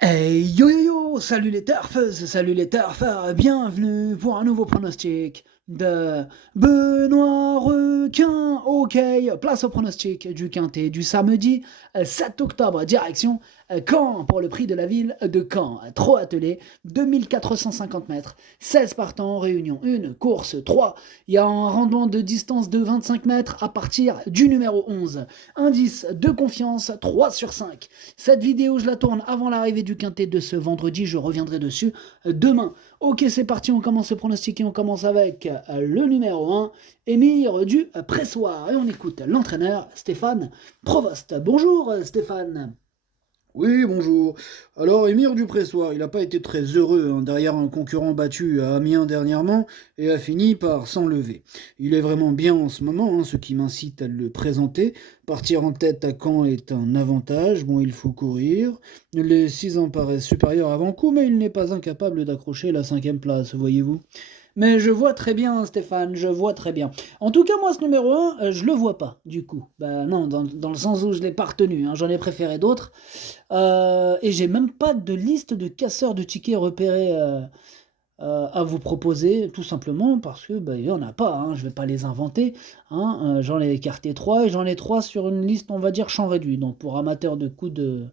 Hey yo yo yo, salut les turfeuses, salut les turfeurs, bienvenue pour un nouveau pronostic de Benoît Requin. Ok, place au pronostic du Quintet du samedi 7 octobre, direction Caen pour le prix de la ville de Caen. Trop attelé, 2450 mètres, 16 partants, réunion 1, course 3. Il y a un rendement de distance de 25 mètres à partir du numéro 11. Indice de confiance 3 sur 5. Cette vidéo, je la tourne avant l'arrivée du Quintet de ce vendredi, je reviendrai dessus demain. Ok, c'est parti, on commence ce pronostic et on commence avec le numéro 1, Émir du Pressoir. Et on écoute l'entraîneur Stéphane Provost. Bonjour Stéphane. Oui, bonjour. Alors, Émir Dupressoir, il n'a pas été très heureux derrière un concurrent battu à Amiens dernièrement et a fini par s'enlever. Il est vraiment bien en ce moment, ce qui m'incite à le présenter. Partir en tête à Caen est un avantage. Bon, il faut courir. Les 6 ans paraissent supérieurs avant coup, mais il n'est pas incapable d'accrocher la 5e place, voyez-vous. Mais je vois très bien, Stéphane, je vois très bien. En tout cas, moi, ce numéro 1, je le vois pas, du coup. Ben non, dans le sens où je l'ai pas retenu, j'en ai préféré d'autres. Et j'ai même pas de liste de casseurs de tickets repérés à vous proposer, tout simplement parce que il y en a pas, je vais pas les inventer. J'en ai écarté 3 et j'en ai 3 sur une liste, on va dire, champ réduit. Donc pour amateurs de coups de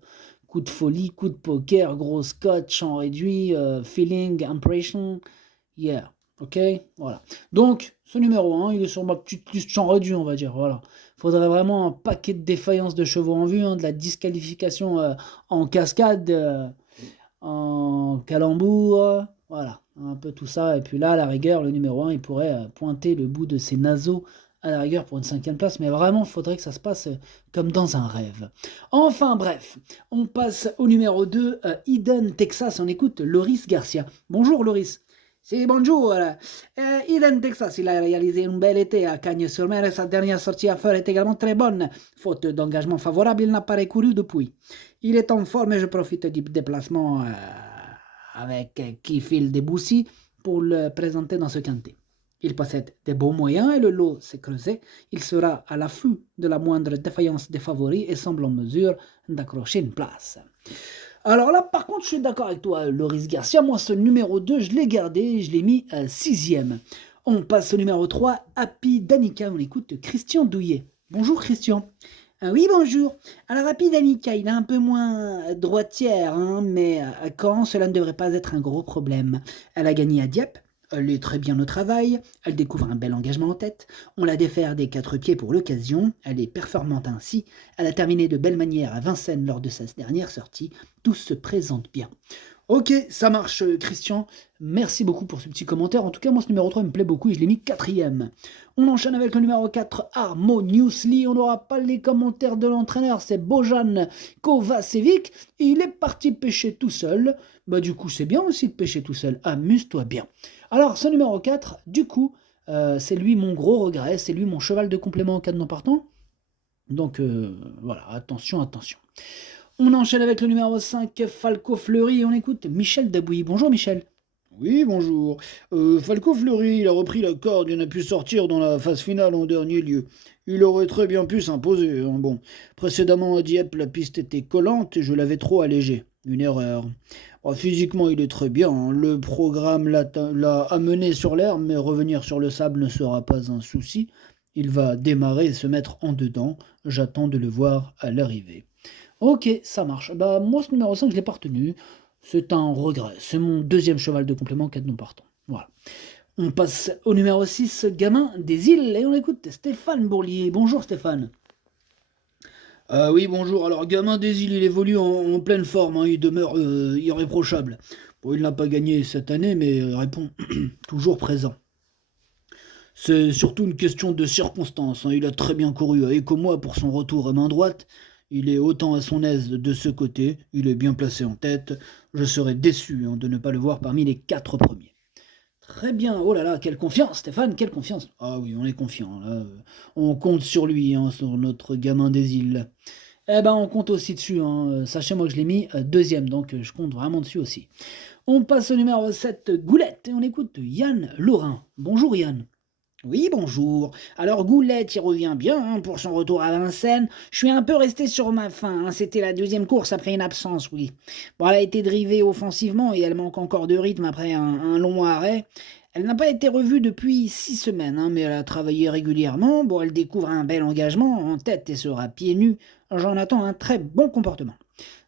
folie, coups de poker, gros scotch, champ réduit, feeling, impression, yeah. Ok, voilà. Donc, ce numéro 1, il est sur ma petite liste champ réduit, on va dire. Voilà. Il faudrait vraiment un paquet de défaillances de chevaux en vue, de la disqualification en cascade, en calembour. Voilà, un peu tout ça. Et puis là, à la rigueur, le numéro 1, il pourrait pointer le bout de ses naseaux à la rigueur pour une 5e place. Mais vraiment, il faudrait que ça se passe comme dans un rêve. Enfin, bref, on passe au numéro 2, Eden, Texas. On écoute Loris Garcia. Bonjour, Loris. Sì, buongiorno. Eden Texas, il a réalisé un bel été à Cagnes-sur-Mer et sa dernière sortie à faire est également très bonne. Faute d'engagement favorable, il n'a pas recouru depuis. Il est en forme et je profite du déplacement avec Kifil Debussy pour le présenter dans ce quintet. Il possède des bons moyens et le lot s'est creusé. Il sera à l'affût de la moindre défaillance des favoris et semble en mesure d'accrocher une place. Alors là, par contre, je suis d'accord avec toi, Loris Garcia. Moi, ce numéro 2, je l'ai gardé, je l'ai mis 6e. On passe au numéro 3, Happy Danica. On écoute Christian Douillet. Bonjour Christian. Oui, bonjour. Alors, Rapide Annika, il est un peu moins droitière, mais à Caen, cela ne devrait pas être un gros problème. Elle a gagné à Dieppe, elle est très bien au travail, elle découvre un bel engagement en tête, on la défère des 4 pieds pour l'occasion, elle est performante ainsi, elle a terminé de belle manière à Vincennes lors de sa dernière sortie, tout se présente bien. Ok, ça marche, Christian. Merci beaucoup pour ce petit commentaire. En tout cas, moi, ce numéro 3 me plaît beaucoup et je l'ai mis 4e. On enchaîne avec le numéro 4, Harmoniously. On n'aura pas les commentaires de l'entraîneur, c'est Bojan Kovacevic. Il est parti pêcher tout seul. Du coup, c'est bien aussi de pêcher tout seul. Amuse-toi bien. Alors, ce numéro 4, du coup, c'est lui mon gros regret. C'est lui mon cheval de complément en cas de non partant. Donc, voilà, attention, attention. On enchaîne avec le numéro 5, Falco Fleury, et on écoute Michel Dabouy. Bonjour Michel. Oui, bonjour. Falco Fleury, il a repris la corde, il n'a pu sortir dans la phase finale en dernier lieu. Il aurait très bien pu s'imposer. Bon, précédemment à Dieppe, la piste était collante et je l'avais trop allégé. Une erreur. Physiquement, il est très bien. Le programme l'a amené sur l'herbe, mais revenir sur le sable ne sera pas un souci. Il va démarrer et se mettre en dedans. J'attends de le voir à l'arrivée. Ok, ça marche. Moi, ce numéro 5, je l'ai pas retenu. C'est un regret. C'est mon deuxième cheval de complément, 4 non partants. Voilà. On passe au numéro 6, Gamin des îles, et on écoute Stéphane Bourlier. Bonjour Stéphane. Ah oui, bonjour. Alors, Gamin des îles, il évolue en pleine forme. Il demeure irréprochable. Bon, il n'a pas gagné cette année, mais répond toujours présent. C'est surtout une question de circonstance. Il a très bien couru à Écomois pour son retour à main droite. Il est autant à son aise de ce côté. Il est bien placé en tête. Je serais déçu de ne pas le voir parmi les 4 premiers. Très bien. Oh là là, quelle confiance Stéphane, quelle confiance. Ah oui, on est confiant. Là. On compte sur lui, sur notre gamin des îles. On compte aussi dessus. Sachez-moi que je l'ai mis deuxième, donc je compte vraiment dessus aussi. On passe au numéro 7, Goulette, et on écoute Yann Laurin. Bonjour Yann. Oui, bonjour. Alors Goulette, il revient bien hein, pour son retour à Vincennes. Je suis un peu resté sur ma faim. Hein. C'était la deuxième course après une absence, oui. Bon, elle a été drivée offensivement et elle manque encore de rythme après un long arrêt. Elle n'a pas été revue depuis 6 semaines, hein, mais elle a travaillé régulièrement. Bon, elle découvre un bel engagement en tête et sera pieds nus. J'en attends un très bon comportement.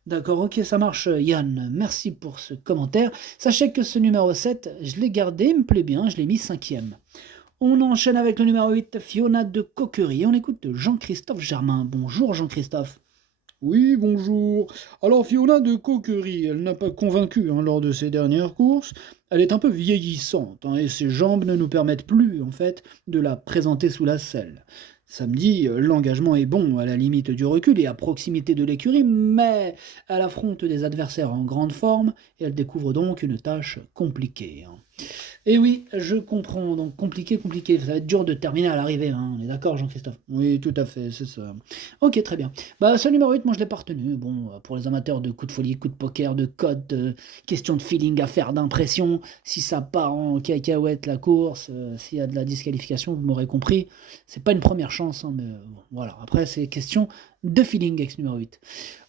D'accord, ok, ça marche, Yann. Merci pour ce commentaire. Sachez que ce numéro 7, je l'ai gardé, il me plaît bien, je l'ai mis cinquième. On enchaîne avec le numéro 8, Fiona de Coquerie. On écoute Jean-Christophe Germain. Bonjour Jean-Christophe. Oui, bonjour. Alors Fiona de Coquerie, elle n'a pas convaincu hein, lors de ses dernières courses. Elle est un peu vieillissante hein, et ses jambes ne nous permettent plus, en fait, de la présenter sous la selle. Samedi, l'engagement est bon à la limite du recul et à proximité de l'écurie, mais elle affronte des adversaires en grande forme et elle découvre donc une tâche compliquée. Hein. Et oui, je comprends, donc compliqué, compliqué. Ça va être dur de terminer à l'arrivée, hein. On est d'accord Jean-Christophe? Oui, tout à fait, c'est ça. Ok, très bien. Bah, ce numéro 8, moi je l'ai pas retenu. Bon, pour les amateurs de coups de folie, coups de poker, de code, question de feeling, affaire d'impression, si ça part en cacahuète la course, s'il y a de la disqualification, vous m'aurez compris, c'est pas une première chance, hein, mais bon, voilà. Après, c'est question de feeling avec ce numéro 8.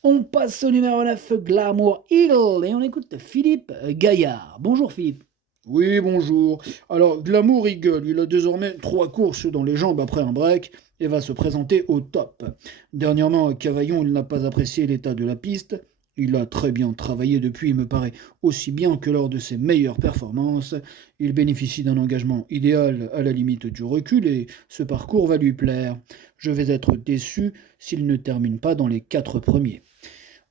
On passe au numéro 9, Glamour Eagle, et on écoute Philippe Gaillard. Bonjour Philippe. Oui, bonjour. Alors, Glamour rigole, il a désormais 3 courses dans les jambes après un break et va se présenter au top. Dernièrement, à Cavaillon, il n'a pas apprécié l'état de la piste. Il a très bien travaillé depuis, il me paraît, aussi bien que lors de ses meilleures performances. Il bénéficie d'un engagement idéal à la limite du recul et ce parcours va lui plaire. Je vais être déçu s'il ne termine pas dans les 4 premiers.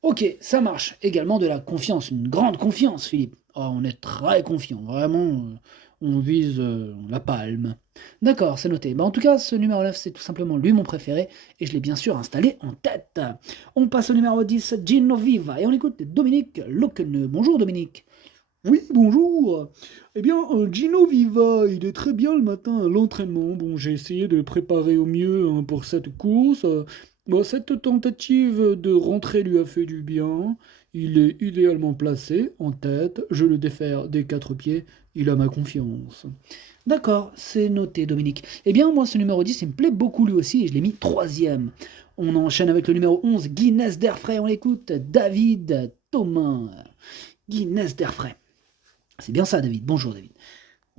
Ok, ça marche. Également de la confiance, une grande confiance, Philippe. Ah, on est très confiant, vraiment, on vise la palme. D'accord, c'est noté. Bah, en tout cas, ce numéro 9, c'est tout simplement lui mon préféré, et je l'ai bien sûr installé en tête. On passe au numéro 10, Gino Viva, et on écoute Dominique Lockeneux. Bonjour Dominique. Oui, bonjour. Eh bien, Gino Viva, il est très bien le matin à l'entraînement. Bon, j'ai essayé de le préparer au mieux hein, pour cette course. Bon, cette tentative de rentrée lui a fait du bien. Il est idéalement placé, en tête. Je le défère des 4 pieds. Il a ma confiance. D'accord, c'est noté Dominique. Eh bien, moi, ce numéro 10, il me plaît beaucoup lui aussi, et je l'ai mis troisième. On enchaîne avec le numéro 11, Guinness d'Airfray, on écoute David Thomas. Guinness d'Airfray. C'est bien ça, David. Bonjour, David.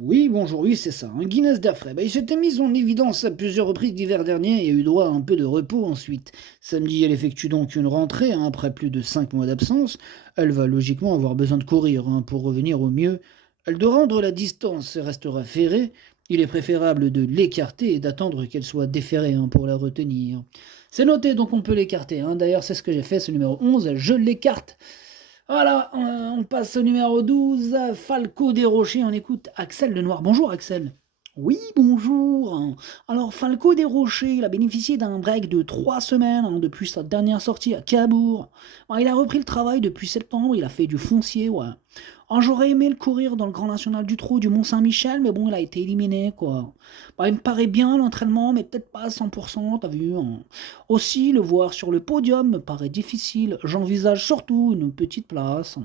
Oui, bonjour, oui, c'est ça. Un Guinness d'air frais. Il s'était mis en évidence à plusieurs reprises l'hiver dernier et a eu droit à un peu de repos ensuite. Samedi, elle effectue donc une rentrée hein, après plus de 5 mois d'absence. Elle va logiquement avoir besoin de courir hein, pour revenir au mieux. Elle doit rendre la distance et restera ferrée. Il est préférable de l'écarter et d'attendre qu'elle soit déférée hein, pour la retenir. C'est noté, donc on peut l'écarter. Hein. D'ailleurs, c'est ce que j'ai fait, ce numéro 11, je l'écarte. Voilà, on passe au numéro 12, Falco des Rochers, on écoute Axel Lenoir. Bonjour Axel. Oui, bonjour. Alors, Falco des Rochers, il a bénéficié d'un break de 3 semaines hein, depuis sa dernière sortie à Cabourg. Il a repris le travail depuis septembre, il a fait du foncier, ouais. J'aurais aimé le courir dans le Grand National du Trot du Mont-Saint-Michel, mais bon, il a été éliminé, quoi. Il me paraît bien l'entraînement, mais peut-être pas à 100%, t'as vu. Hein. Aussi, le voir sur le podium me paraît difficile. J'envisage surtout une petite place.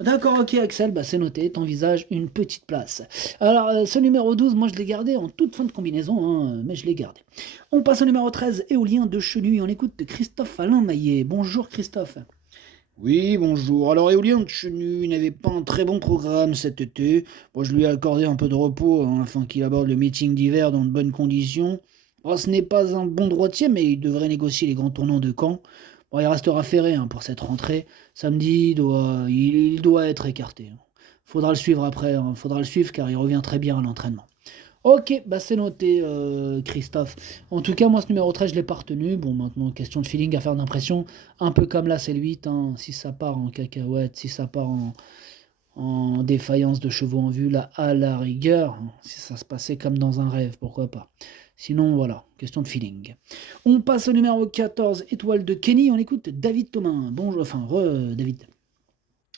D'accord, ok Axel, c'est noté, t'envisages une petite place. Alors, ce numéro 12, moi je l'ai gardé en toute fin de combinaison, hein, mais je l'ai gardé. On passe au numéro 13, Éolien de Chenu, et on écoute Christophe Alain Maillet. Bonjour Christophe. Oui, bonjour. Alors, Éolien de Chenu n'avait pas un très bon programme cet été. Moi, je lui ai accordé un peu de repos hein, afin qu'il aborde le meeting d'hiver dans de bonnes conditions. Bon, ce n'est pas un bon droitier, mais il devrait négocier les grands tournants de Caen. Bon, il restera ferré hein, pour cette rentrée. Samedi, il doit être écarté. Faudra le suivre après, hein. Faudra le suivre car il revient très bien à l'entraînement. Ok, c'est noté, Christophe. En tout cas, moi, ce numéro 13, je l'ai pas retenu. Bon, maintenant, question de feeling, affaire d'impression. Un peu comme là, c'est le 8. Hein. Si ça part en cacahuète, si ça part en défaillance de chevaux en vue, là, à la rigueur, hein, si ça se passait comme dans un rêve, pourquoi pas. Sinon, voilà, question de feeling. On passe au numéro 14, Étoile de Kenny. On écoute David Thomas. Bonjour, David.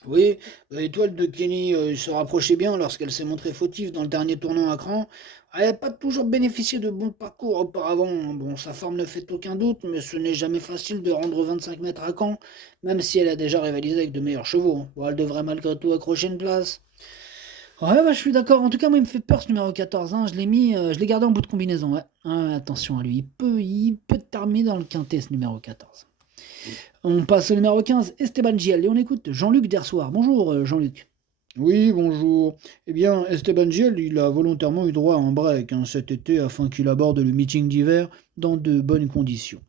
Oui, l'étoile de Kenny se rapprochait bien lorsqu'elle s'est montrée fautive dans le dernier tournant à cran. Elle n'a pas toujours bénéficié de bons parcours auparavant. Bon, sa forme ne fait aucun doute, mais ce n'est jamais facile de rendre 25 mètres à Caen, même si elle a déjà rivalisé avec de meilleurs chevaux. Bon, elle devrait malgré tout accrocher une place. Ouais, ouais, je suis d'accord. En tout cas, moi, il me fait peur ce numéro 14, hein. Je l'ai gardé en bout de combinaison, ouais. Ouais, attention à lui, il peut t'armer dans le quintet, ce numéro 14. On passe au numéro 15, Esteban Giel, et on écoute Jean-Luc Dersoir. Bonjour, Jean-Luc. Oui, bonjour. Eh bien, Esteban Giel, il a volontairement eu droit à un break cet été afin qu'il aborde le meeting d'hiver dans de bonnes conditions.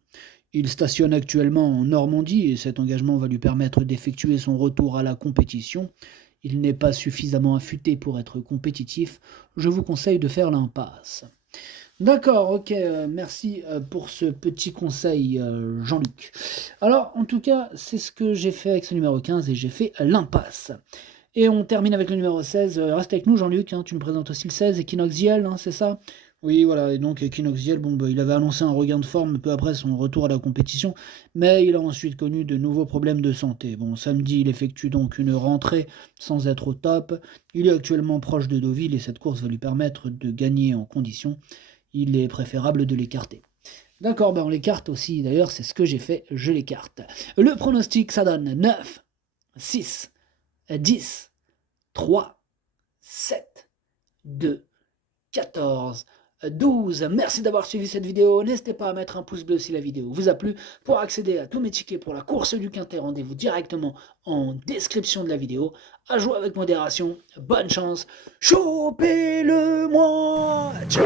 Il stationne actuellement en Normandie et cet engagement va lui permettre d'effectuer son retour à la compétition. Il n'est pas suffisamment affûté pour être compétitif. Je vous conseille de faire l'impasse. D'accord, ok, merci pour ce petit conseil, Jean-Luc. Alors, en tout cas, c'est ce que j'ai fait avec ce numéro 15 et j'ai fait l'impasse. Et on termine avec le numéro 16. Reste avec nous, Jean-Luc, hein, tu nous présentes aussi le 16, Equinoxiel, hein, c'est ça? Oui, voilà, et donc Equinoxiel, bon, bah, il avait annoncé un regain de forme peu après son retour à la compétition, mais il a ensuite connu de nouveaux problèmes de santé. Bon, samedi, il effectue donc une rentrée sans être au top. Il est actuellement proche de Deauville et cette course va lui permettre de gagner en condition. Il est préférable de l'écarter. D'accord, ben on l'écarte aussi, d'ailleurs, c'est ce que j'ai fait, je l'écarte. Le pronostic, ça donne 9, 6, 10, 3, 7, 2, 14, 12. Merci d'avoir suivi cette vidéo. N'hésitez pas à mettre un pouce bleu si la vidéo vous a plu. Pour accéder à tous mes tickets pour la course du Quintet, rendez-vous directement en description de la vidéo. À jouer avec modération. Bonne chance. Chopez-le moi. Ciao.